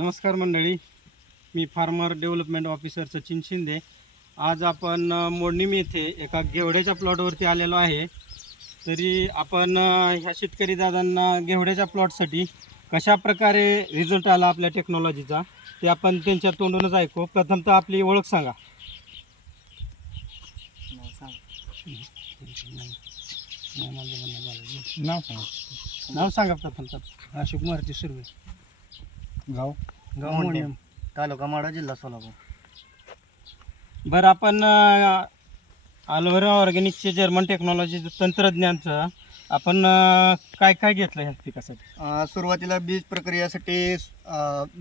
नमस्कार मंडळी, मी farmer development officer Sachin Shinde. आज आपण मोडणीम येथे एका घेवड्याच्या प्लॉटवरती आलेलो आहे. तरी आपण ह्या शेतकरी दादांना घेवड्याच्या प्लॉटसाठी कशा प्रकारे रिझल्ट आला आपल्या टेक्नॉलॉजीचा ते आपण त्यांच्या तोंडूनच ऐकू. प्रथमतः आपली ओळख सांगा. नाव सांगा प्रथमतः. अशोक मारुती सुर्वे, गाव मोडणीम, तालुका माढा, जिल्हा सोलापूर. बरं, आपण अल्व्हेरा ऑर्गॅनिकचे जर्मन टेक्नॉलॉजी तंत्रज्ञानचं आपण काय काय घेतलं ह्या पिकासाठी? सुरुवातीला बीज प्रक्रियेसाठी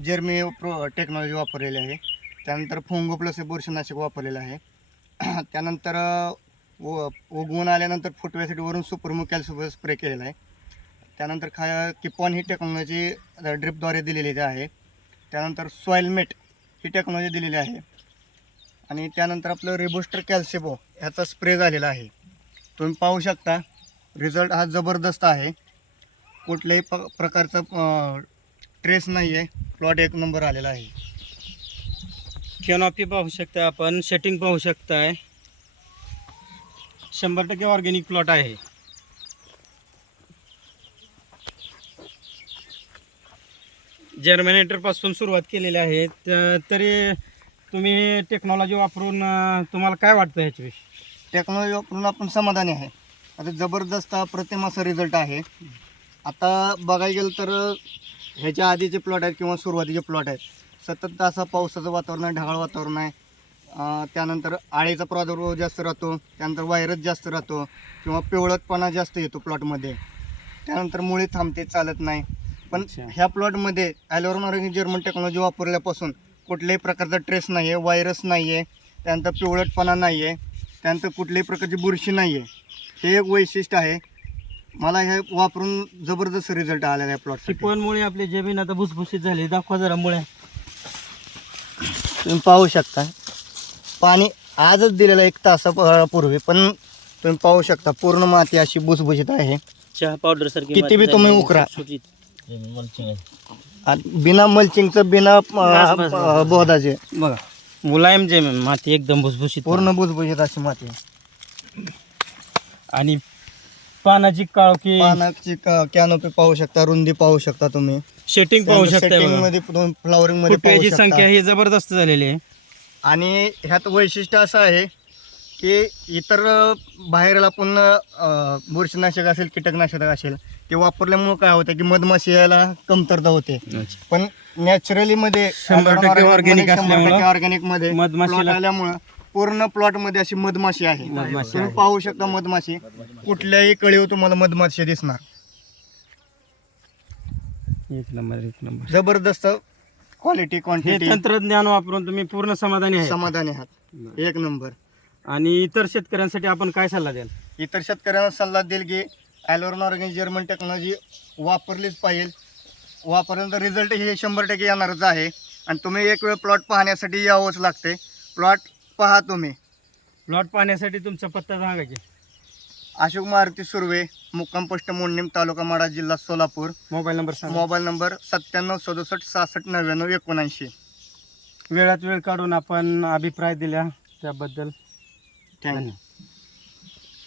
जर्मी प्रो टेक्नॉलॉजी वापरलेली आहे. त्यानंतर फोंगो प्लस बुरशीनाशक वापरलेलं आहे. त्यानंतर उगवून आल्यानंतर फुटव्यासाठी वरून सुपरमो कॅल्शियम स्प्रे केलेला आहे. त्यानंतर किपॉन ही टेक्नॉलॉजी ड्रिपद्वारे दिलेली आहे. त्यानंतर सॉइलमेट ही टेक्नॉलॉजी दिलेली आहे. आणि त्यानंतर आपलं रिबोस्टर कॅल्सिबो ह्याचा स्प्रे झालेला आहे. तुम्ही पाहू शकता रिझल्ट हा जबरदस्त आहे. कुठल्याही प्रकारचा ट्रेस नाही आहे. प्लॉट एक नंबर आलेला आहे. कॅनॉपी पाहू शकता आपण, सेटिंग पाहू शकताय. 100% ऑर्गॅनिक प्लॉट आहे. जर्मिनेटरपासून सुरुवात केलेली आहे. तरी तुम्ही टेक्नॉलॉजी वापरून तुम्हाला काय वाटतं ह्याच्याविषयी? टेक्नॉलॉजी वापरून आपण समाधानी आहे. आता जबरदस्त अप्रतिम असा रिझल्ट आहे. आता बघायला गेलं तर ह्याच्या आधीचे प्लॉट आहेत किंवा सुरुवातीचे प्लॉट आहेत, सतत असा पावसाचं वातावरण आहे, ढगाळ वातावरण आहे. त्यानंतर आळीचा प्रादुर्भाव जास्त राहतो. त्यानंतर व्हायरस जास्त राहतो किंवा पिवळटपणा जास्त येतो प्लॉटमध्ये. त्यानंतर मुळी थांबते, चालत नाही. पण ह्या प्लॉटमध्ये ॲल्व्हेरा ऑर्गॅनिक जर्मन टेक्नॉलॉजी वापरल्यापासून कुठल्याही प्रकारचा ट्रेस नाही आहे, व्हायरस नाही आहे, त्यानंतर पिवळटपणा नाही आहे, त्यानंतर कुठल्याही प्रकारची बुरशी नाही आहे. हे एक वैशिष्ट्य आहे. मला हे वापरून जबरदस्त रिझल्ट आलेला आहे प्लॉट. किपॉनमुळे आपली जमीन आता भुसभुशीत झाली. दाखवा जरा मुळे. तुम्ही पाहू शकता पाणी आजच दिलेलं 1 तासापूर्वी, पण तुम्ही पाहू शकता पूर्ण माती अशी भुसभुशीत आहे. चहा पावडर सारखी किती बी तुम्ही उकरा, बिना मल्चिंगचं, बिना बोधाचे बघा, मुलायम जमीन, माती एकदम भुसभुशीत, पूर्ण भुसभुशीत अशी माती. आणि पानाची काळोखी, पानाची कॅनोपी पाहू शकता, रुंदी पाहू शकता तुम्ही, सेटिंग पाहू शकता. सेटिंग मध्ये फ्लॉवरिंग मध्ये पाहू फुटव्याची शकता. संख्या ही जबरदस्त झालेली आहे. आणि ह्यात वैशिष्ट्य असं आहे की इतर बाहेरला आपण बुरशीनाशक असेल, कीटकनाशक असेल, ते वापरल्यामुळे काय होतं की मधमाशी यायला कमतरता होते. पण नॅचरली मध्ये 100% ऑर्गॅनिक असल्यामुळे ऑर्गॅनिक मध्ये मधमाशीला आल्यामुळे पूर्ण प्लॉट मध्ये अशी मधमाशी आहे. तुम्ही पाहू शकता मधमाशी, कुठल्याही कळीवर तुम्हाला मधमाशी दिसणार. एक नंबर जबरदस्त क्वालिटी, हे क्वांटिटी. तंत्रज्ञान वापरून तुम्ही पूर्ण समाधानी आहे. समाधानी आहात, एक नंबर. आणि इतर शेतकऱ्यांसाठी आपण काय सल्ला द्याल? इतर शेतकऱ्यांना सल्ला देईल की ॲल्व्हेरा ऑर्गॅनिक जर्मन टेक्नॉलॉजी वापरलीच पाहिजे. वापरल्यानंतर रिझल्ट हे 100% येणारच आहे. आणि तुम्ही एक वेळ प्लॉट पाहण्यासाठी यावंच लागते. प्लॉट पहा तुम्ही. प्लॉट पाहण्यासाठी तुमचा पत्ता सांगा की. अशोक मारुती सुर्वे, मुक्काम पोस्ट मोडणीम, तालुका माढा, जिल्हा सोलापूर. मोबाईल नंबर सांगा. Mobile number 9767669979. वेळात वेळ काढून आपण अभिप्राय दिला त्याबद्दल थँक्यू. धन्यवाद.